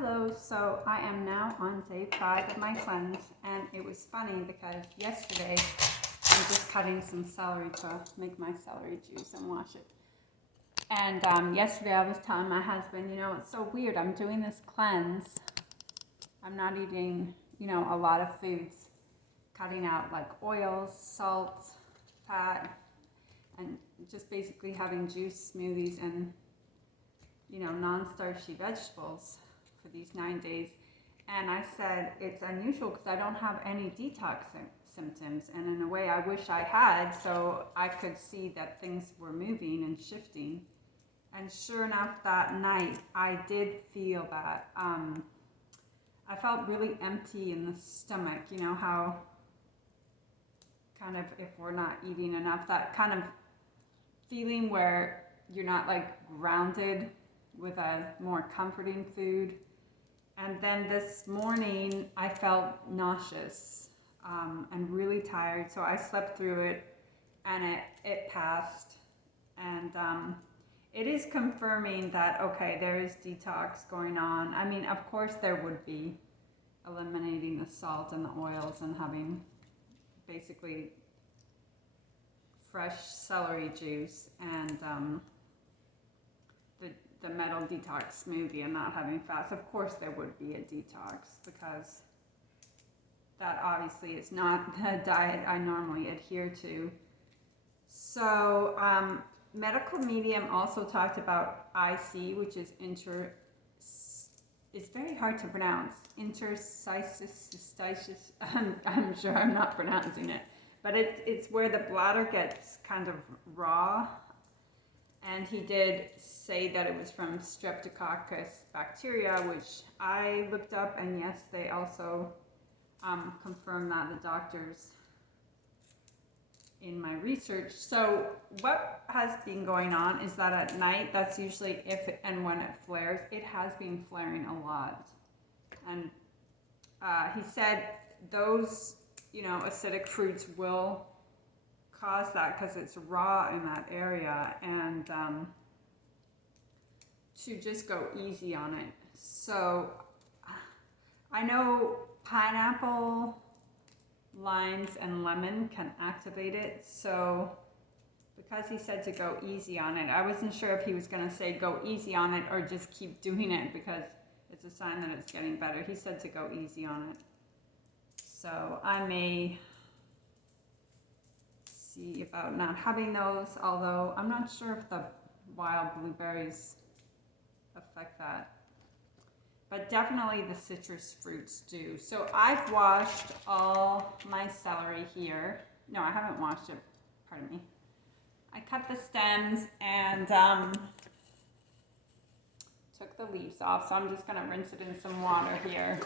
Hello, so I am now on day 5 of my cleanse, and it was funny because yesterday I'm just cutting some celery to make my celery juice and wash it. And yesterday I was telling my husband, it's so weird, I'm doing this cleanse, I'm not eating, a lot of foods, cutting out like oils, salt, fat, and just basically having juice, smoothies, and non-starchy vegetables for these 9 days. And I said it's unusual because I don't have any detox symptoms, and in a way I wish I had, so I could see that things were moving and shifting. And sure enough, that night I did feel that. I felt really empty in the stomach, how kind of if we're not eating enough, that kind of feeling where you're not like grounded with a more comforting food. And then this morning I felt nauseous and really tired, so I slept through it and it passed. And it is confirming that, okay, there is detox going on. I mean, of course there would be, eliminating the salt and the oils and having basically fresh celery juice and the metal detox smoothie and not having fats. Of course there would be a detox, because that obviously is not the diet I normally adhere to. So medical medium also talked about IC, which is it's very hard to pronounce, interstitial, I'm sure I'm not pronouncing it, but it's where the bladder gets kind of raw. And he did say that it was from Streptococcus bacteria, which I looked up, and yes, they also confirmed that, the doctors in my research. So what has been going on is that at night, that's usually if and when it flares. It has been flaring a lot. And he said those, acidic fruits will cause that because it's raw in that area, and to just go easy on it. So I know pineapple, limes, and lemon can activate it, so because he said to go easy on it, I wasn't sure if he was going to say go easy on it or just keep doing it because it's a sign that it's getting better. He said to go easy on it, so I may see about not having those, although I'm not sure if the wild blueberries affect that, but definitely the citrus fruits do. So I've washed all my celery here. No, I haven't washed it, pardon me. I cut the stems and took the leaves off, so I'm just going to rinse it in some water here.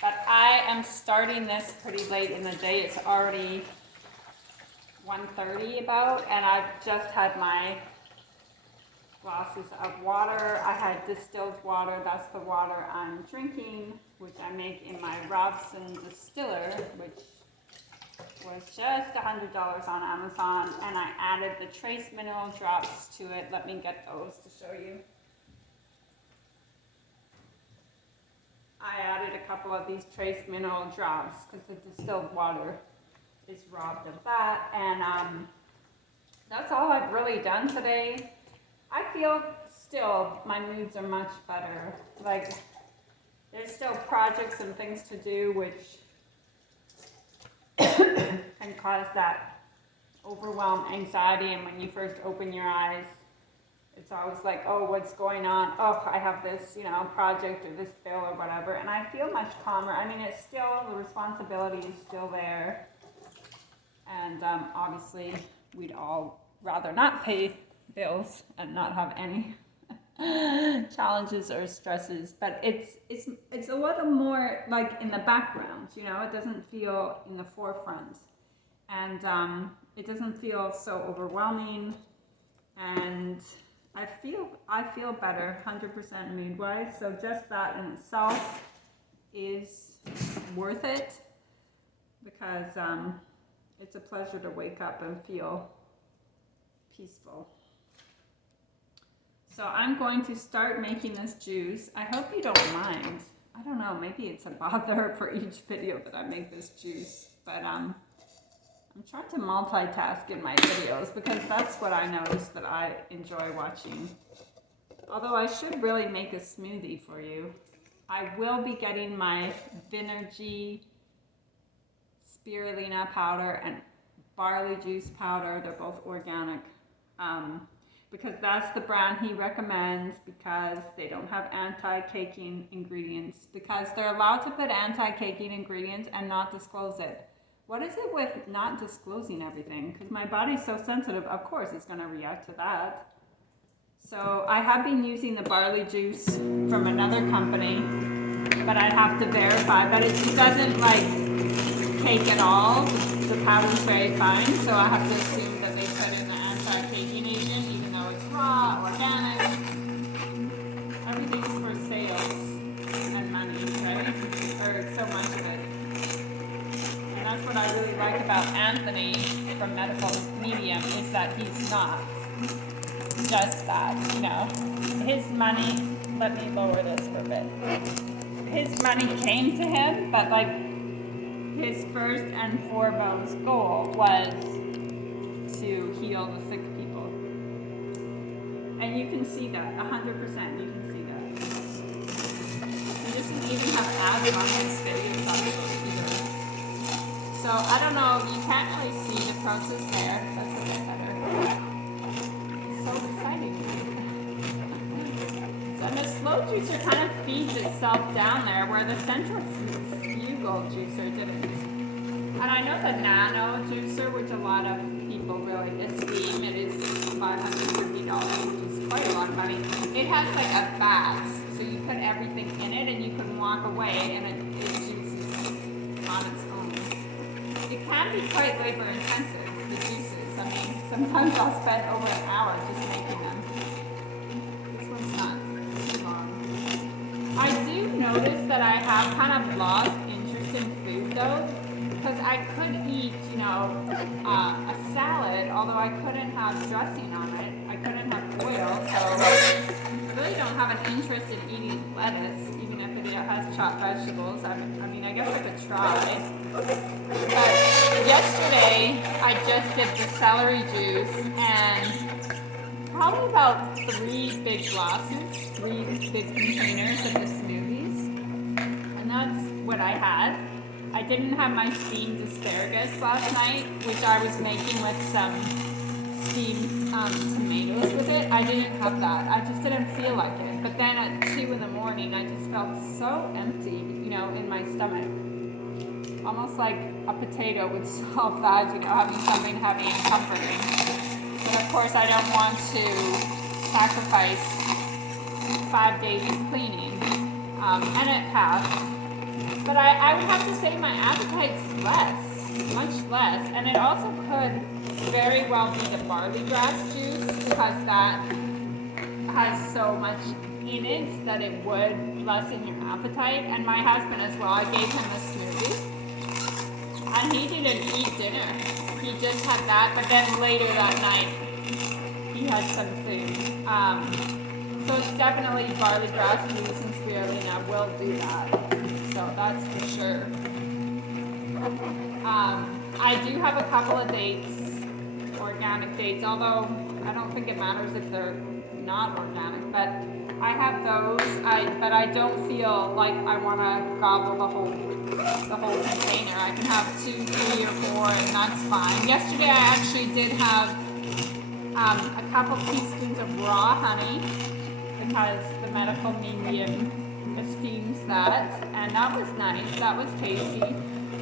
But I am starting this pretty late in the day. It's already 1:30 about, and I've just had my glasses of water. I had distilled water. That's the water I'm drinking, which I make in my Robson distiller, which was just $100 on Amazon, and I added the trace mineral drops to it. Let me get those to show you. I added a couple of these trace mineral drops because the distilled water is robbed of that, and that's all I've really done today. I feel still my moods are much better. Like, there's still projects and things to do which can cause that overwhelm, anxiety, and when you first open your eyes, it's always like, oh, what's going on? Oh, I have this, project or this bill or whatever, and I feel much calmer. I mean, it's still, the responsibility is still there. And obviously, we'd all rather not pay bills and not have any challenges or stresses. But it's a little more like in the background, it doesn't feel in the forefront, and it doesn't feel so overwhelming. And I feel better, 100% mood-wise. So just that in itself is worth it, because it's a pleasure to wake up and feel peaceful. So I'm going to start making this juice. I hope you don't mind. I don't know, maybe it's a bother for each video that I make this juice, but I'm trying to multitask in my videos because that's what I noticed that I enjoy watching. Although I should really make a smoothie for you. I will be getting my Vinergy spirulina powder and barley juice powder. They're both organic. Because that's the brand he recommends, because they don't have anti-caking ingredients, because they're allowed to put anti-caking ingredients and not disclose it. What is it with not disclosing everything? Because my body's so sensitive, of course it's going to react to that. So I have been using the barley juice from another company, but I'd have to verify, but it doesn't like cake at all. The powder's very fine, so I have to assume that they put in the anti-caking agent, even though it's raw, organic. Everything's for sales and money, right? Or so much of it. And that's what I really like about Anthony from Medical Medium, is that he's not just that, you know. His money, let me lower this for a bit. His money came to him, but like his first and foremost goal was to heal the sick people. And you can see that, 100%, you can see that. He doesn't even have ads on his videos either. So I don't know, you can't really see the process there. That's a bit better. It's so exciting. So, and the slow juicer kind of feeds itself down there, where the centrifugal juicer didn't. And I know the nano juicer, which a lot of people really esteem, it is $550, which is quite a lot of money. It has like a vat, so you put everything in it and you can walk away and it juices on its own. It can be quite labor intensive, the juices. I mean, sometimes I'll spend over an hour just making them. This one's not too long. I do notice that I have kind of lost interest in food though, because I could eat, you know, a salad, although I couldn't have dressing on it. I couldn't have oil, so I really don't have an interest in eating lettuce, even if it has chopped vegetables. I mean, I guess I could try. But yesterday, I just did the celery juice, and probably about 3 big glasses, 3 big containers of the smoothies, and that's what I had. I didn't have my steamed asparagus last night, which I was making with some steamed tomatoes with it. I didn't have that. I just didn't feel like it. But then at 2 in the morning, I just felt so empty, you know, in my stomach. Almost like a potato would solve that, you know, having something heavy and comforting. But of course, I don't want to sacrifice 5 days of cleaning. And it passed. But I would have to say my appetite's less, much less. And it also could very well be the barley grass juice, because that has so much in it that it would lessen your appetite. And my husband as well, I gave him a smoothie. And he didn't eat dinner. He just had that, but then later that night, he had some food. So it's definitely barley grass juice and spirulina will do that. So that's for sure. I do have a couple of dates, organic dates, although I don't think it matters if they're not organic, but I have those, but I don't feel like I want to gobble the whole container. I can have 2, 3, or 4, and that's fine. Yesterday I actually did have a couple teaspoons of raw honey, because the medical medium esteems that, and that was nice, that was tasty.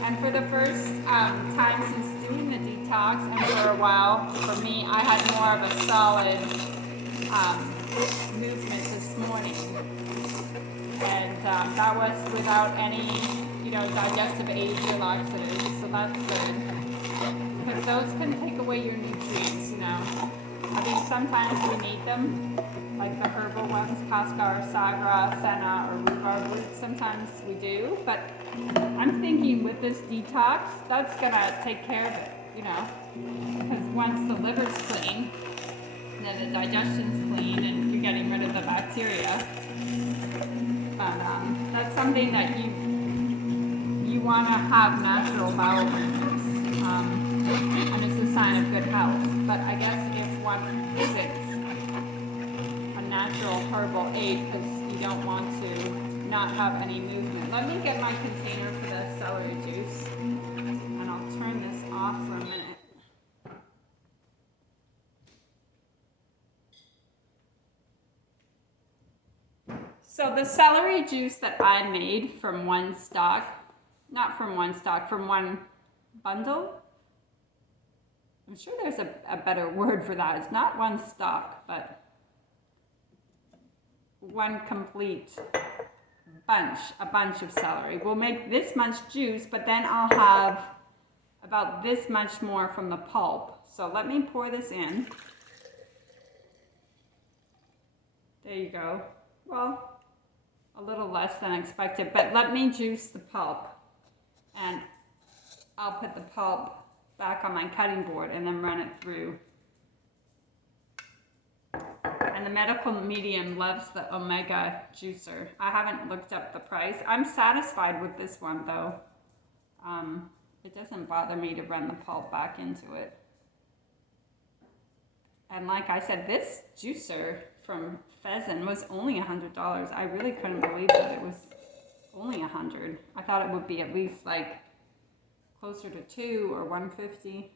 And for the first time since doing the detox, and for a while, for me, I had more of a solid movement this morning. And that was without any, you know, digestive aids or laxatives, so that's good. Because those can take away your nutrients, you know. I mean, sometimes we need them, like the herbal ones, casca or sagra, senna or rhubarb root, sometimes we do, but I'm thinking with this detox, that's gonna take care of it, you know, because once the liver's clean, then the digestion's clean and you're getting rid of the bacteria. But that's something that you want to have natural bowel movements, and it's a sign of good health. But I guess if one isn't a natural herbal aid because you don't want to not have any movement. Let me get my container for the celery juice, and I'll turn this off for a minute. So the celery juice that I made from one stock, not from one stock, from one bundle. I'm sure there's a better word for that. It's not one stock, but one complete a bunch of celery. We'll make this much juice, but then I'll have about this much more from the pulp. So let me pour this in. There you go. Well, a little less than expected, but let me juice the pulp, and I'll put the pulp back on my cutting board and then run it through. And the medical medium loves the omega juicer. I haven't looked up the price. I'm satisfied with this one though. It doesn't bother me to run the pulp back into it. And like I said, this juicer from Pheasant was only $100. I really couldn't believe that it was only $100. I thought it would be at least like closer to $2 or $150.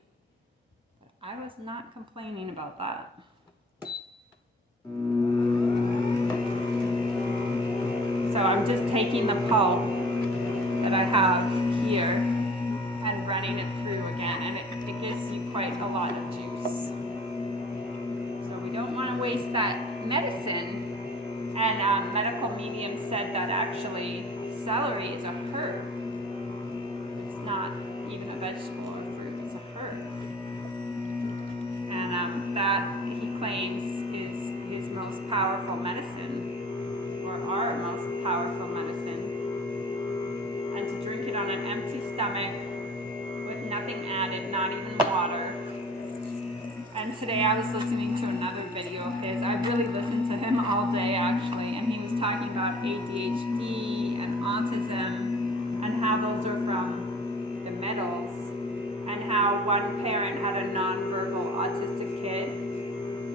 But I was not complaining about that. So I'm just taking the pulp that I have here and running it through again, and it gives you quite a lot of juice. So we don't want to waste that medicine. And medical medium said that actually celery is a herb. It's not even a vegetable or fruit, it's a herb. And that he claims is his most powerful medicine, or our most powerful medicine. And to drink it on an empty stomach with nothing added, not even water. And today I was listening to another video of his. I really listened to him all day actually, and he was talking about ADHD and autism and how those are from the metals, and how one parent had a nonverbal autistic kid,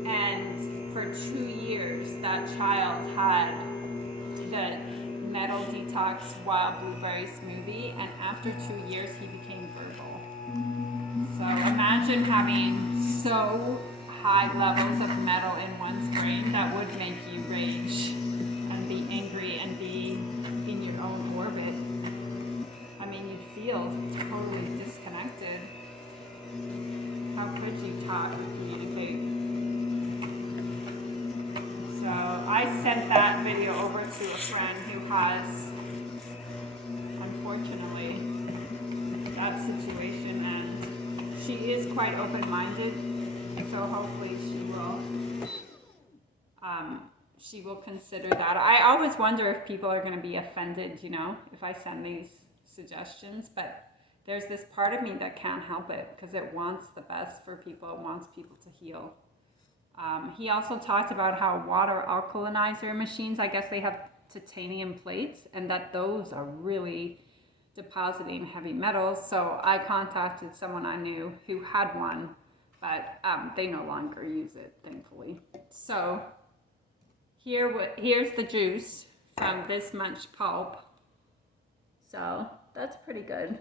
and for 2 years that child had the metal detox wild blueberry smoothie, and after 2 years he became verbal. So imagine having so high levels of metal in one's brain that would make you rage and be angry and be in your own orbit. I mean, you'd feel totally disconnected. How could you talk or communicate? So I sent that video over to a friend who has, unfortunately, that situation, and she is quite open-minded, so hopefully she will consider that. I always wonder if people are going to be offended, you know, if I send these suggestions, but there's this part of me that can't help it because it wants the best for people. It wants people to heal. He also talked about how water alkalinizer machines, I guess they have titanium plates, and that those are really depositing heavy metals. So I contacted someone I knew who had one, but they no longer use it, thankfully. So here's the juice from this much pulp. So that's pretty good.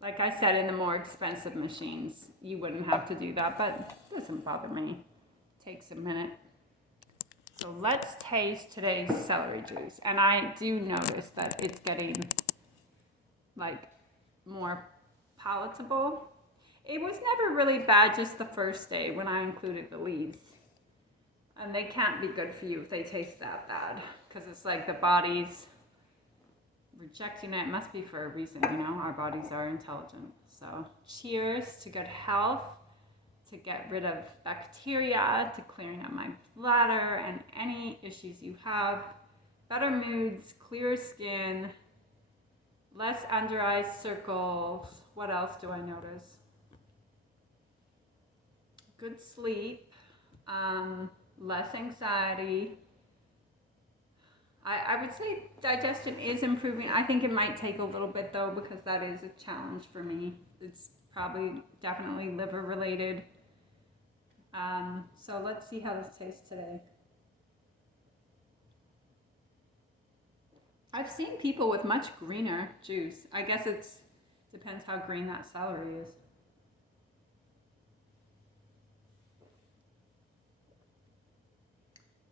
Like I said, in the more expensive machines, you wouldn't have to do that, but it doesn't bother me. It takes a minute. So let's taste today's celery juice. And I do notice that it's getting like more palatable. It was never really bad just the first day when I included the leaves. And they can't be good for you if they taste that bad, because it's like the body's rejecting it. It must be for a reason, you know, our bodies are intelligent. So cheers to good health, to get rid of bacteria, to clearing up my bladder and any issues you have, better moods, clearer skin, less under eye circles. What else do I notice? Good sleep, less anxiety. I would say digestion is improving. I think it might take a little bit though, because that is a challenge for me. It's probably definitely liver related. So let's see how this tastes today. I've seen people with much greener juice. I guess it's depends how green that celery is.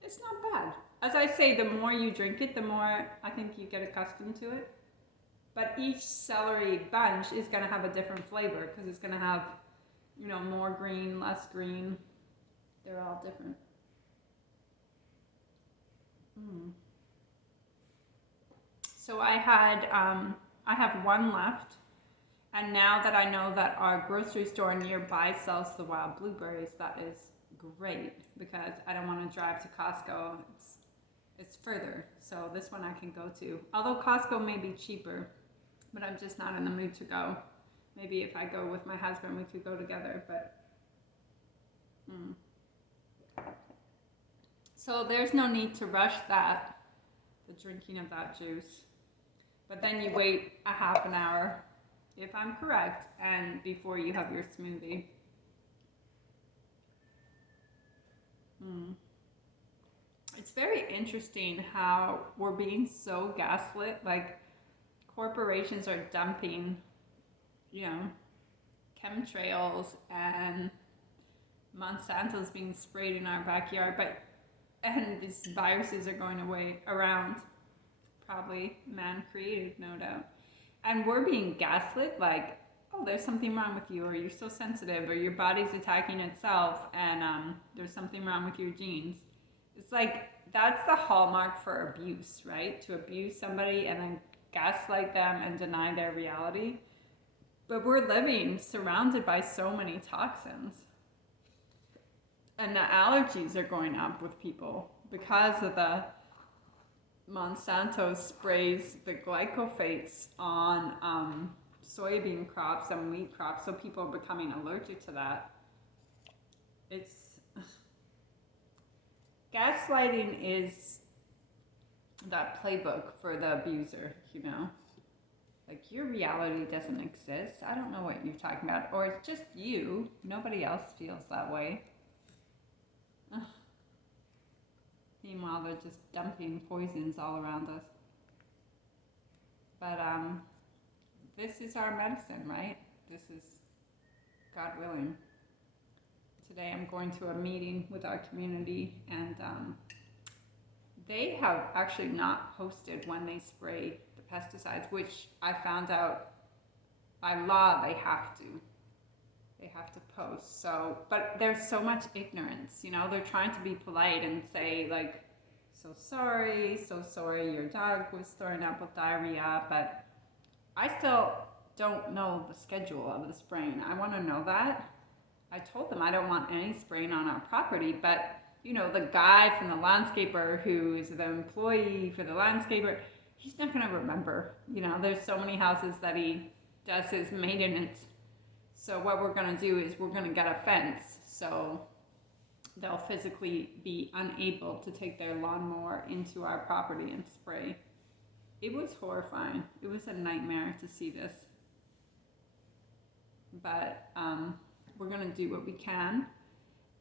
It's not bad. As I say, the more you drink it, the more I think you get accustomed to it. But each celery bunch is going to have a different flavor because it's going to have, more green, less green. They're all different. So I have one left, and now that I know that our grocery store nearby sells the wild blueberries, that is great because I don't want to drive to Costco. It's further, so this one I can go to. Although Costco may be cheaper, but I'm just not in the mood to go. Maybe if I go with my husband, we could go together, but. So there's no need to rush that, the drinking of that juice. But then you wait a half an hour, if I'm correct, and before you have your smoothie. It's very interesting how we're being so gaslit. Like, corporations are dumping, chemtrails and Monsanto's being sprayed in our backyard, and these viruses are going away around, probably man-created, no doubt. And we're being gaslit, like, oh, there's something wrong with you, or you're so sensitive, or your body's attacking itself, and there's something wrong with your genes. It's like, that's the hallmark for abuse, right? To abuse somebody and then gaslight them and deny their reality. But we're living surrounded by so many toxins. And the allergies are going up with people because of the Monsanto sprays the glyphosates on soybean crops and wheat crops, so people are becoming allergic to that. Gaslighting is that playbook for the abuser, Like, your reality doesn't exist. I don't know what you're talking about. Or it's just you. Nobody else feels that way. Meanwhile, they're just dumping poisons all around us. But this is our medicine, right? This is God willing. Today I'm going to a meeting with our community, and they have actually not posted when they spray the pesticides, which I found out by law they have to. They have to post. So, but there's so much ignorance, they're trying to be polite and say, like, so sorry, your dog was throwing up with diarrhea, but I still don't know the schedule of the spraying. I want to know that. I told them I don't want any spraying on our property, but the guy from the landscaper who is the employee for the landscaper, he's not going to remember. There's so many houses that he does his maintenance. So what we're going to do is we're going to get a fence, so they'll physically be unable to take their lawnmower into our property and spray. It was horrifying. It was a nightmare to see this. But we're going to do what we can,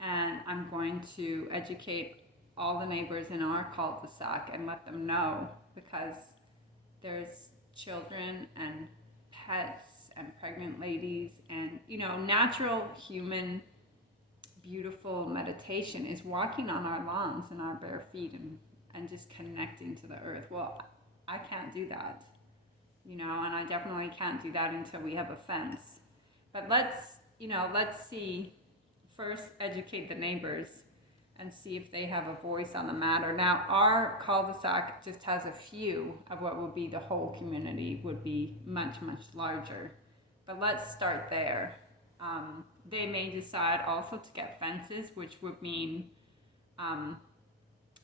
and I'm going to educate all the neighbors in our cul-de-sac and let them know, because there's children and pets and pregnant ladies, and natural human beautiful meditation is walking on our lawns in our bare feet and just connecting to the earth. Well, I can't do that, and I definitely can't do that until we have a fence. But let's see, first educate the neighbors and see if they have a voice on the matter. Now, our cul-de-sac just has a few of what will be the whole community, would be much, much larger. But let's start there. They may decide also to get fences, which would mean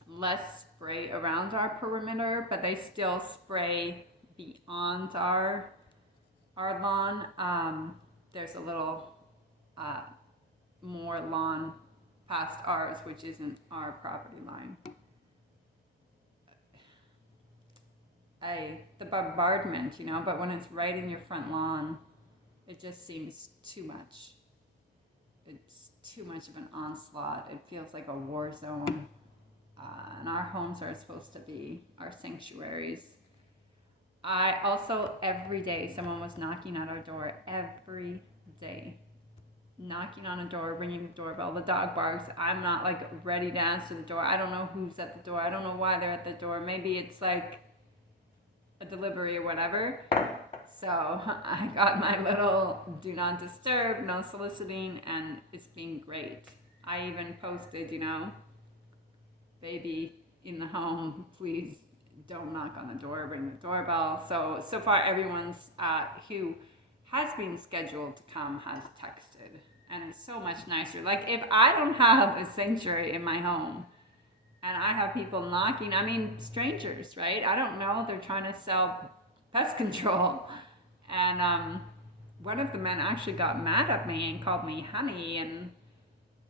less spray around our perimeter, but they still spray beyond our lawn. There's a little more lawn past ours, which isn't our property line. The bombardment, you know, but when it's right in your front lawn, it just seems too much. It's too much of an onslaught. It feels like a war zone. And our homes are supposed to be our sanctuaries. I also, every day, someone was knocking at our door, every day. Knocking on a door, ringing the doorbell, the dog barks. I'm not like ready to answer the door. I don't know who's at the door. I don't know why they're at the door. Maybe it's like a delivery or whatever. So I got my little do not disturb, no soliciting, and it's been great. I even posted, you know, baby in the home, please don't knock on the door, ring the doorbell. So far everyone's who has been scheduled to come has texted, and it's so much nicer. Like, if I don't have a sanctuary in my home and I have people knocking, I mean, strangers, right? I don't know, they're trying to sell pest control. And one of the men actually got mad at me and called me honey, and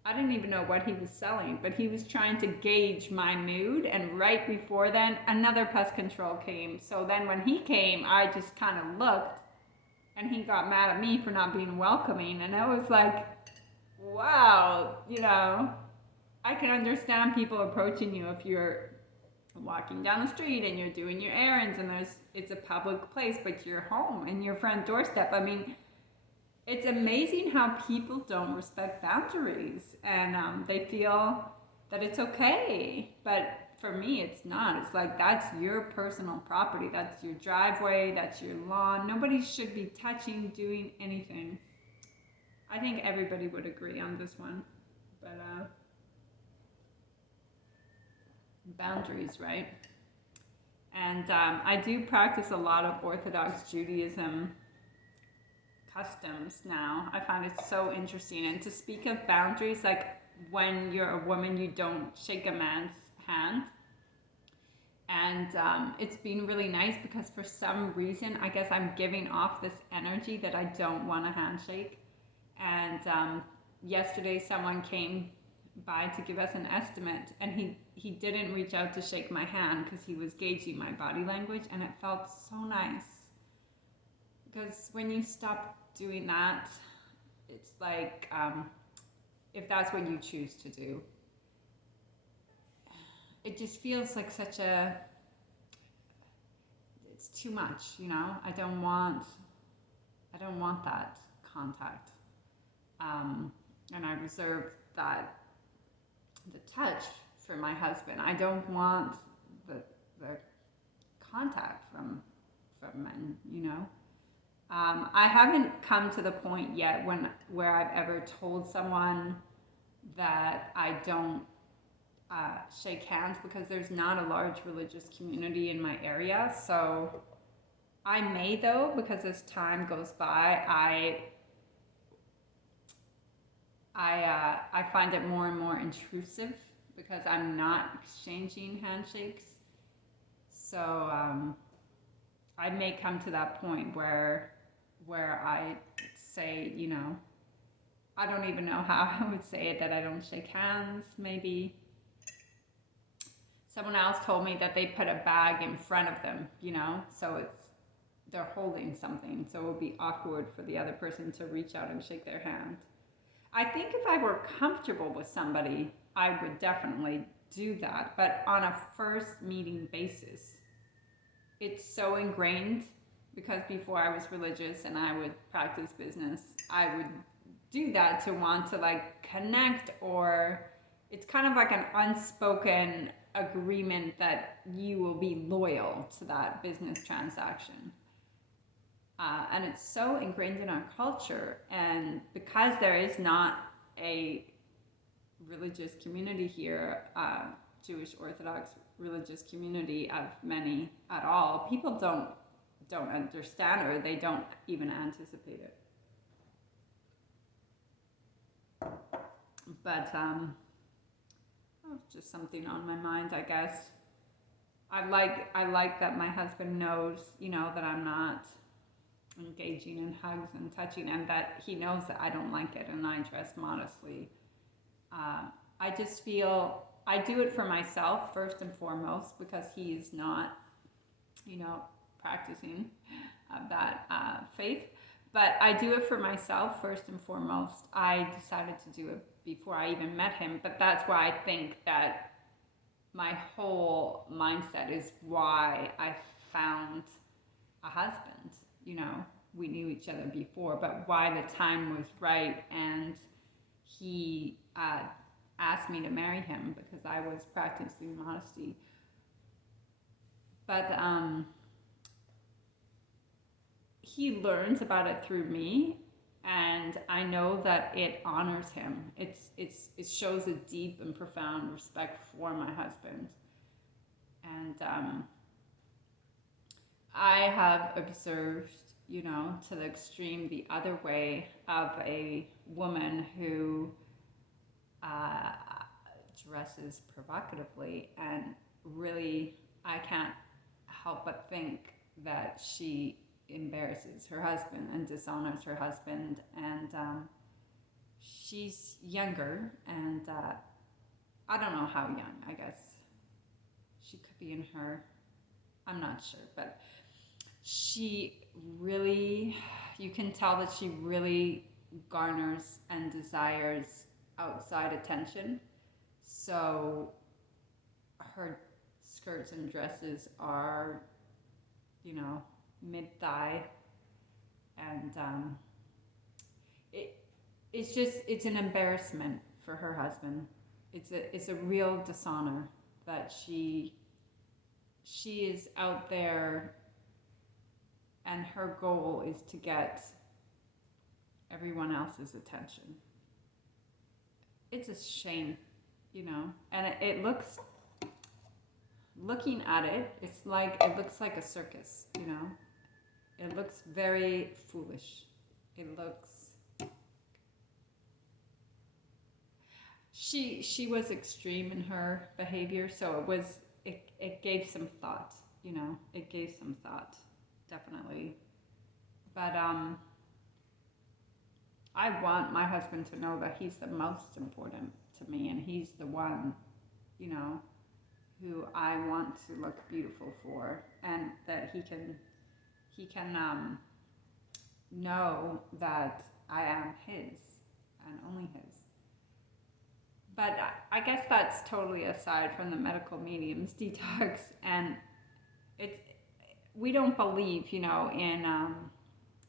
I didn't even know what he was selling, but he was trying to gauge my mood. And right before then, another pest control came. So then when he came, I just kind of looked, and he got mad at me for not being welcoming. And I was like, wow, you know, I can understand people approaching you if you're walking down the street and you're doing your errands and it's a public place, but you're home and your front doorstep. I mean, it's amazing how people don't respect boundaries, and they feel that it's okay. But for me, it's not. It's like, that's your personal property. That's your driveway. That's your lawn. Nobody should be touching, doing anything. I think everybody would agree on this one. But boundaries, right? And I do practice a lot of Orthodox Judaism customs now. I find it so interesting. And to speak of boundaries, like when you're a woman, you don't shake a man's hand. And it's been really nice because for some reason, I guess I'm giving off this energy that I don't want a handshake. And yesterday someone came by to give us an estimate, and he didn't reach out to shake my hand because he was gauging my body language, and it felt so nice. Because when you stop doing that, it's like, if that's what you choose to do, it just feels like it's too much, you know? I don't want that contact. And I reserve the touch for my husband. I don't want the contact from men, you know? I haven't come to the point yet where I've ever told someone that I don't shake hands, because there's not a large religious community in my area. So I may, though, because as time goes by, I find it more and more intrusive because I'm not exchanging handshakes. So I may come to that point where I say, you know, I don't even know how I would say it, that I don't shake hands, maybe. Someone else told me that they put a bag in front of them, you know, so they're holding something, so it would be awkward for the other person to reach out and shake their hand. I think if I were comfortable with somebody, I would definitely do that, but on a first meeting basis, it's so ingrained, because before I was religious and I would practice business, I would do that to want to like connect, or it's kind of like an unspoken agreement that you will be loyal to that business transaction. And it's so ingrained in our culture, and because there is not a religious community here, Jewish Orthodox religious community of many at all, people don't understand, or they don't even anticipate it. But just something on my mind, I guess. I like that my husband knows, you know, that I'm not engaging in hugs and touching, and that he knows that I don't like it, and I dress modestly. I just feel I do it for myself first and foremost because he's not, you know, practicing that faith. But I do it for myself first and foremost. I decided to do it before I even met him. But that's why I think that my whole mindset is why I found a husband. You know, we knew each other before, but why the time was right, and he asked me to marry him because I was practicing modesty. But he learns about it through me, and I know that it honors him. It shows a deep and profound respect for my husband, and I have observed, you know, to the extreme the other way of a woman who uh, dresses provocatively, and really I can't help but think that she embarrasses her husband and dishonors her husband, and she's younger, and I don't know how young. I guess she could be in her, I'm not sure, but she really, you can tell that she really garners and desires outside attention. So her skirts and dresses are, you know, mid-thigh, and it it's an embarrassment for her husband. It's a real dishonor that she is out there, and her goal is to get everyone else's attention. It's a shame, you know, and it looks, looking at it, it looks like a circus, you know. It looks very foolish. It looks, she was extreme in her behavior, so it gave some thought, you know. It gave some thought, definitely. But I want my husband to know that he's the most important to me, and he's the one, you know, who I want to look beautiful for, and that he can know that I am his and only his. But I guess that's totally aside from the medical mediums detox, and it's, we don't believe, you know, in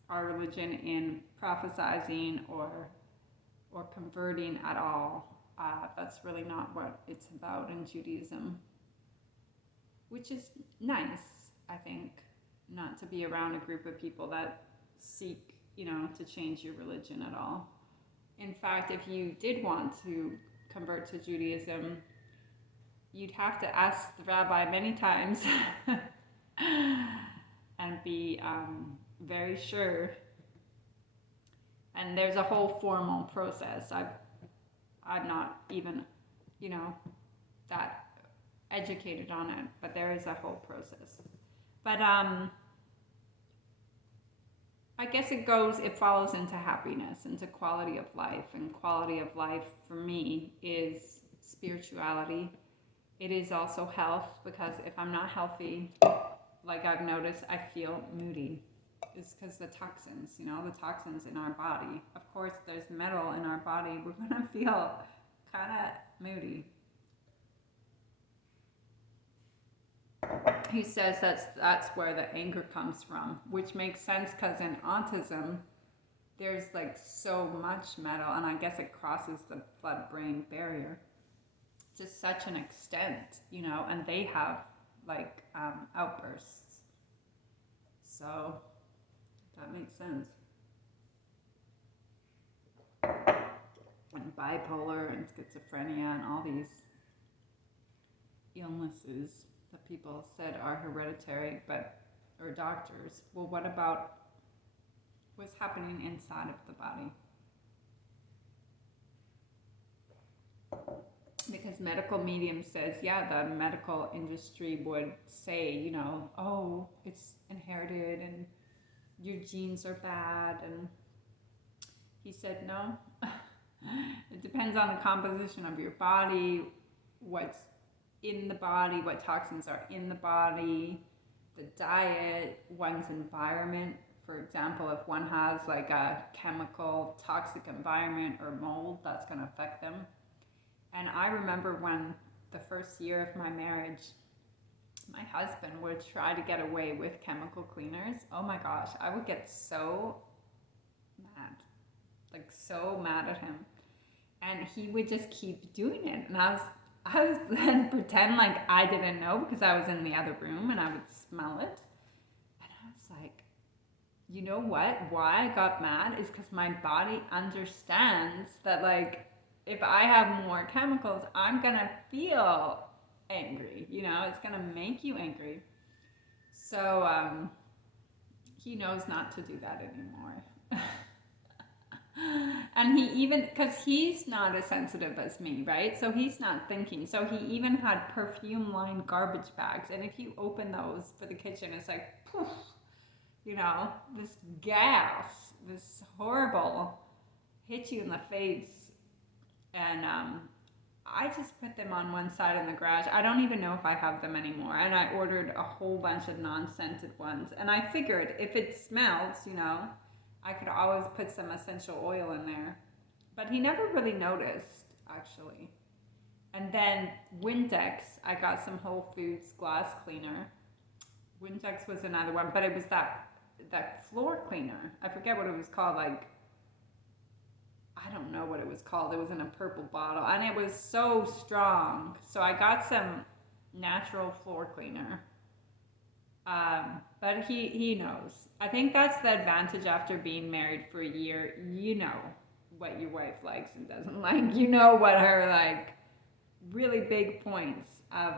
our religion in prophesizing or converting at all. That's really not what it's about in Judaism, which is nice, I think, not to be around a group of people that seek, you know, to change your religion at all. In fact, if you did want to convert to Judaism, you'd have to ask the rabbi many times and be very sure. And there's a whole formal process. I'm not even, you know, that educated on it, but there is a whole process. But I guess it follows into happiness, into quality of life. And quality of life for me is spirituality. It is also health, because if I'm not healthy, like I've noticed, I feel moody. It's because the toxins, you know, the toxins in our body. Of course, there's metal in our body. We're going to feel kind of moody. He says that's where the anger comes from, which makes sense because in autism, there's like so much metal, and I guess it crosses the blood-brain barrier to such an extent, you know, and they have like outbursts. So that makes sense. And bipolar and schizophrenia and all these illnesses that people said are hereditary, or doctors. Well, what about what's happening inside of the body? Because medical medium says, yeah, the medical industry would say, you know, oh, it's inherited and your genes are bad. And he said, no, It depends on the composition of your body, what's in the body, what toxins are in the body, the diet, one's environment. For example, if one has like a chemical toxic environment or mold, that's going to affect them. And I remember when the first year of my marriage, my husband would try to get away with chemical cleaners. Oh my gosh, I would get so mad, like so mad at him. And he would just keep doing it. And I was then pretend like I didn't know because I was in the other room and I would smell it. And I was like, you know what? Why I got mad is because my body understands that, like, if I have more chemicals, I'm gonna feel angry. You know, it's gonna make you angry. So he knows not to do that anymore. And he even, because he's not as sensitive as me, right? So he's not thinking. So he even had perfume lined garbage bags. And if you open those for the kitchen, it's like, poof, you know, this gas, this horrible, hit you in the face. And I just put them on one side in the garage. I don't even know if I have them anymore. And I ordered a whole bunch of non-scented ones. And I figured if it smells, you know, I could always put some essential oil in there. But he never really noticed, actually. And then Windex, I got some Whole Foods glass cleaner. Windex was another one, but it was that floor cleaner. I forget what it was called, like, I don't know what it was called. It was in a purple bottle, and it was so strong. So I got some natural floor cleaner. But he knows. I think that's the advantage after being married for a year. You know what your wife likes and doesn't like. You know what her, like, really big points of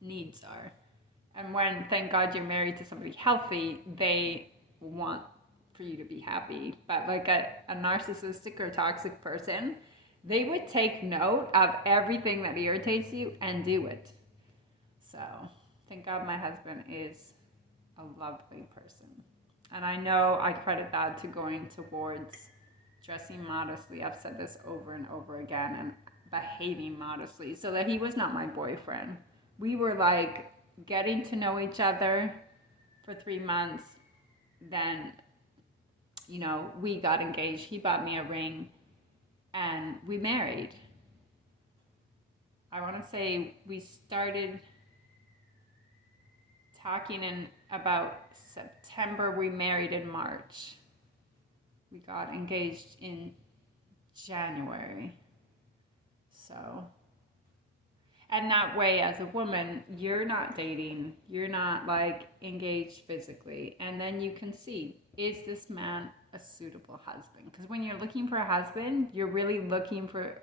needs are. And when, thank God, you're married to somebody healthy, they want for you to be happy. But like a narcissistic or toxic person, they would take note of everything that irritates you and do it. So thank God my husband is a lovely person. And I know I credit that to going towards dressing modestly. I've said this over and over again, and behaving modestly, so that he was not my boyfriend. We were like getting to know each other for 3 months. Then, you know, we got engaged. He bought me a ring and we married. I want to say we started talking in about September. We married in March. We got engaged in January. So, and that way, as a woman, you're not dating, you're not like engaged physically, and then you can see, is this man a suitable husband? Because when you're looking for a husband, you're really looking for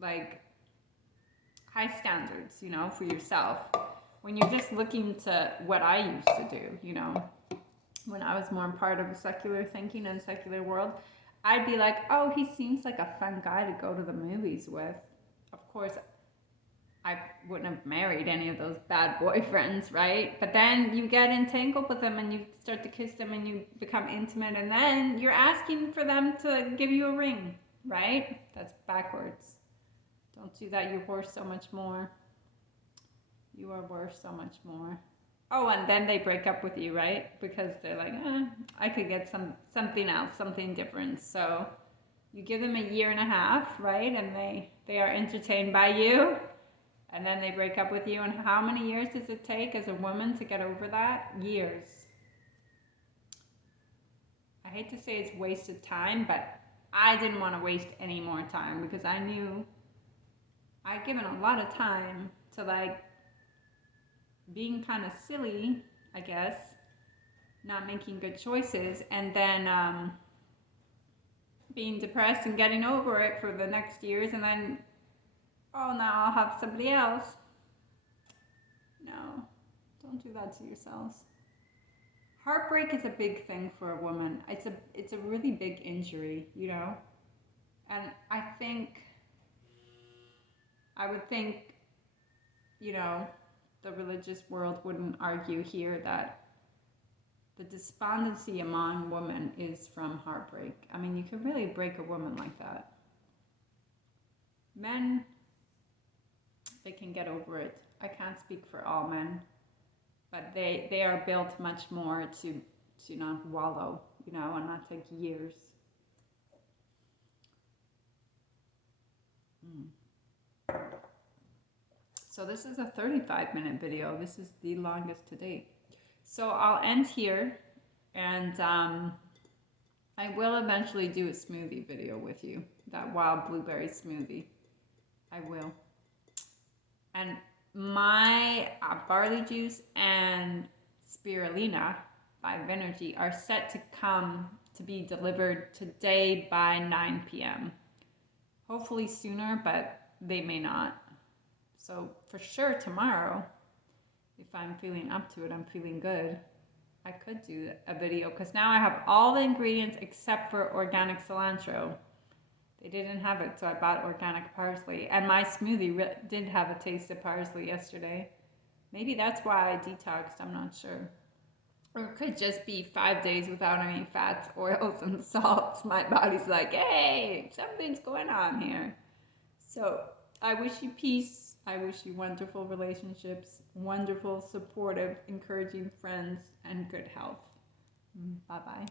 like high standards, you know, for yourself. When you're just looking to what I used to do, you know, when I was more part of a secular thinking and secular world, I'd be like, oh, he seems like a fun guy to go to the movies with. Of course, I wouldn't have married any of those bad boyfriends, right? But then you get entangled with them and you start to kiss them and you become intimate, and then you're asking for them to give you a ring, right? That's backwards. Don't do that. You're worth so much more. You are worth so much more. Oh, and then they break up with you, right? Because they're like, I could get something else, something different. So you give them a year and a half, right? And they are entertained by you. And then they break up with you. And how many years does it take as a woman to get over that? Years. I hate to say it's wasted time, but I didn't want to waste any more time because I knew I'd given a lot of time to like being kind of silly, I guess, not making good choices, and then being depressed and getting over it for the next years, and then, oh, now I'll have somebody else. No, don't do that to yourselves. Heartbreak is a big thing for a woman. It's a really big injury, you know? And I would think, you know, the religious world wouldn't argue here that The despondency among women is from heartbreak. I mean, you can really break a woman like that. Men, they can get over it. I can't speak for all men, but they are built much more to not wallow, you know, and not take years. So this is a 35-minute video. This is the longest to date. So I'll end here, and I will eventually do a smoothie video with you, that wild blueberry smoothie. I will. And my barley juice and spirulina by Venergy are set to come to be delivered today by 9 p.m. Hopefully sooner, but they may not. So for sure tomorrow, if I'm feeling up to it, I'm feeling good, I could do a video, because now I have all the ingredients except for organic cilantro. They didn't have it, so I bought organic parsley. And my smoothie did have a taste of parsley yesterday. Maybe that's why I detoxed, I'm not sure. Or it could just be 5 days without any fats, oils, and salts. My body's like, hey, something's going on here. So I wish you peace. I wish you wonderful relationships, wonderful, supportive, encouraging friends, and good health. Bye-bye.